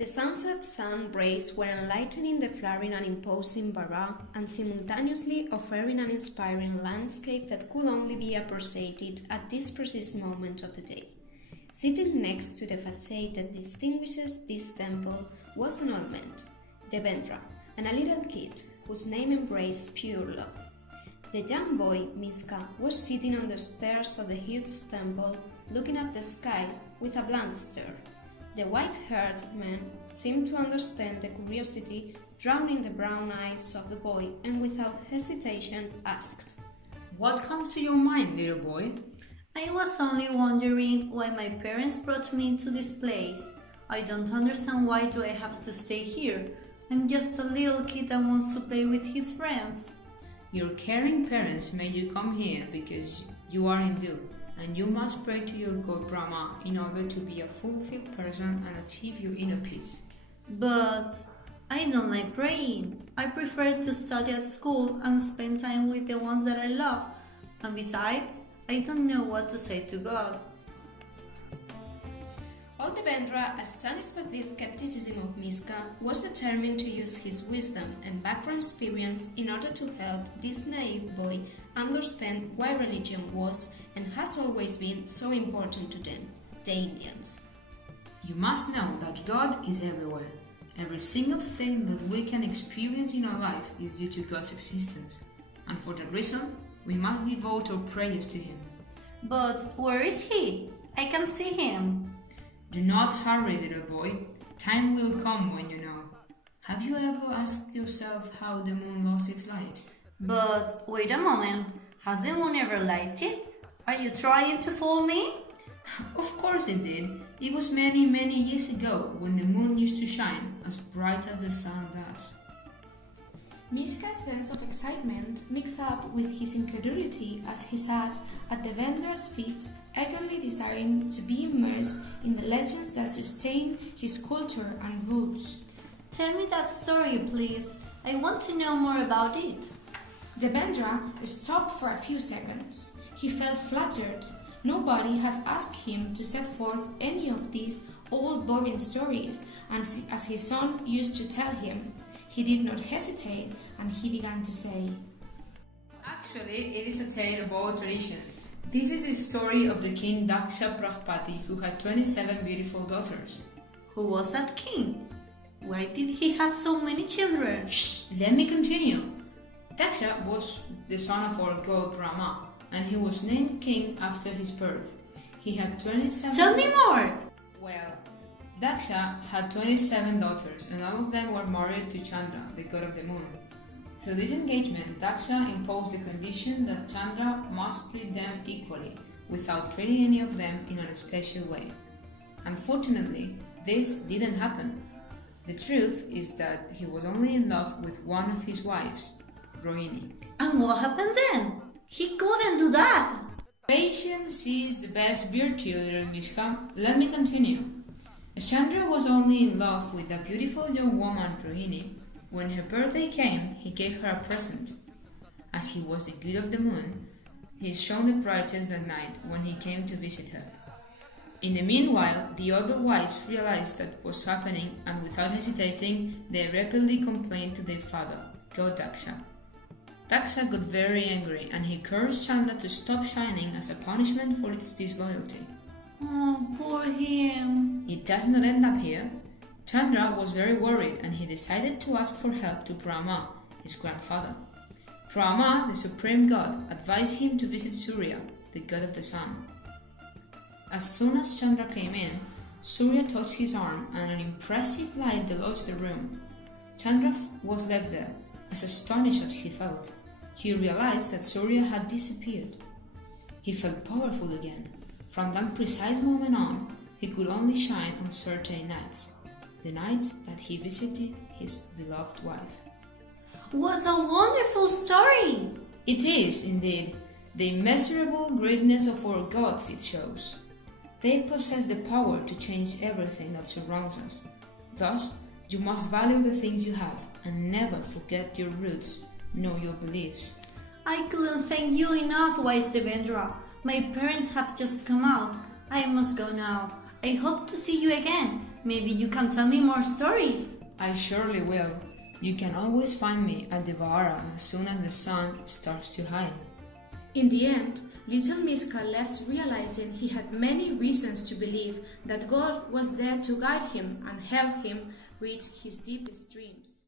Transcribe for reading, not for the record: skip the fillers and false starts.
The sunset sun rays were enlightening the flaring and imposing Bara and simultaneously offering an inspiring landscape that could only be appreciated at this precise moment of the day. Sitting next to the facade that distinguishes this temple was an old man, Devendra, and a little kid whose name embraced pure love. The young boy, Miska, was sitting on the stairs of the huge temple, looking at the sky with a blank stare. The white-haired man seemed to understand the curiosity drawn in the brown eyes of the boy and without hesitation asked, "What comes to your mind, little boy?" I was only wondering why my parents brought me to this place. I don't understand why do I have to stay here. I'm just a little kid that wants to play with his friends. Your caring parents made you come here because you are Hindu, and you must pray to your god Brahma in order to be a fulfilled person and achieve your inner peace. But I don't like praying. I prefer to study at school and spend time with the ones that I love. And besides, I don't know what to say to God. Old Devendra, astonished by the skepticism of Miska, was determined to use his wisdom and background experience in order to help this naive boy understand why religion was and has always been so important to them, the Indians. You must know that God is everywhere. Every single thing that we can experience in our life is due to God's existence, and for that reason, we must devote our prayers to Him. But where is he? I can't see him. Do not hurry, little boy. Time will come when you know. Have you ever asked yourself how the moon lost its light? But wait a moment, has the moon ever lighted? Are you trying to fool me? Of course it did. It was many, many years ago when the moon used to shine as bright as the sun does. Mishka's sense of excitement mixed up with his incredulity as he sat at the vendor's feet, eagerly desiring to be immersed in the legends that sustain his culture and roots. Tell me that story, please. I want to know more about it. Devendra stopped for a few seconds. He felt flattered. Nobody has asked him to set forth any of these old boring stories, and as his son used to tell him. He did not hesitate, and he began to say, Actually, it is a tale of our tradition. This is the story of the king Daksha Prajapati, who had 27 beautiful daughters. Who was that king? Why did he have so many children? Shh, let me continue. Daksha was the son of our god Brahma, and he was named king after his birth. He had 27... Tell me more! Well, Daksha had 27 daughters, and all of them were married to Chandra, the god of the moon. Through this engagement, Daksha imposed the condition that Chandra must treat them equally, without treating any of them in a special way. Unfortunately, this didn't happen. The truth is that he was only in love with one of his wives, Rohini. And what happened then? He couldn't do that! Patience is the best virtue, little Mishka. Let me continue. Chandra was only in love with a beautiful young woman, Rohini. When her birthday came, he gave her a present. As he was the god of the moon, he shone the brightest that night when he came to visit her. In the meanwhile, the other wives realized what was happening, and without hesitating, they rapidly complained to their father, God Daksha. Daksha got very angry, and he cursed Chandra to stop shining as a punishment for its disloyalty. Oh, poor him. It does not end up here. Chandra was very worried, and he decided to ask for help to Brahma, his grandfather. Brahma, the supreme god, advised him to visit Surya, the god of the sun. As soon as Chandra came in, Surya touched his arm, and an impressive light deluged the room. Chandra was left there, as astonished as he felt. He realized that Surya had disappeared. He felt powerful again. From that precise moment on, he could only shine on certain nights, the nights that he visited his beloved wife. What a wonderful story! It is, indeed, the immeasurable greatness of our gods it shows. They possess the power to change everything that surrounds us. Thus, you must value the things you have and never forget your roots, nor your beliefs. I couldn't thank you enough, wise Devendra. My parents have just come out. I must go now. I hope to see you again. Maybe you can tell me more stories. I surely will. You can always find me at the Vara as soon as the sun starts to hide. In the end, little Miska left realizing he had many reasons to believe that God was there to guide him and help him reach his deepest dreams.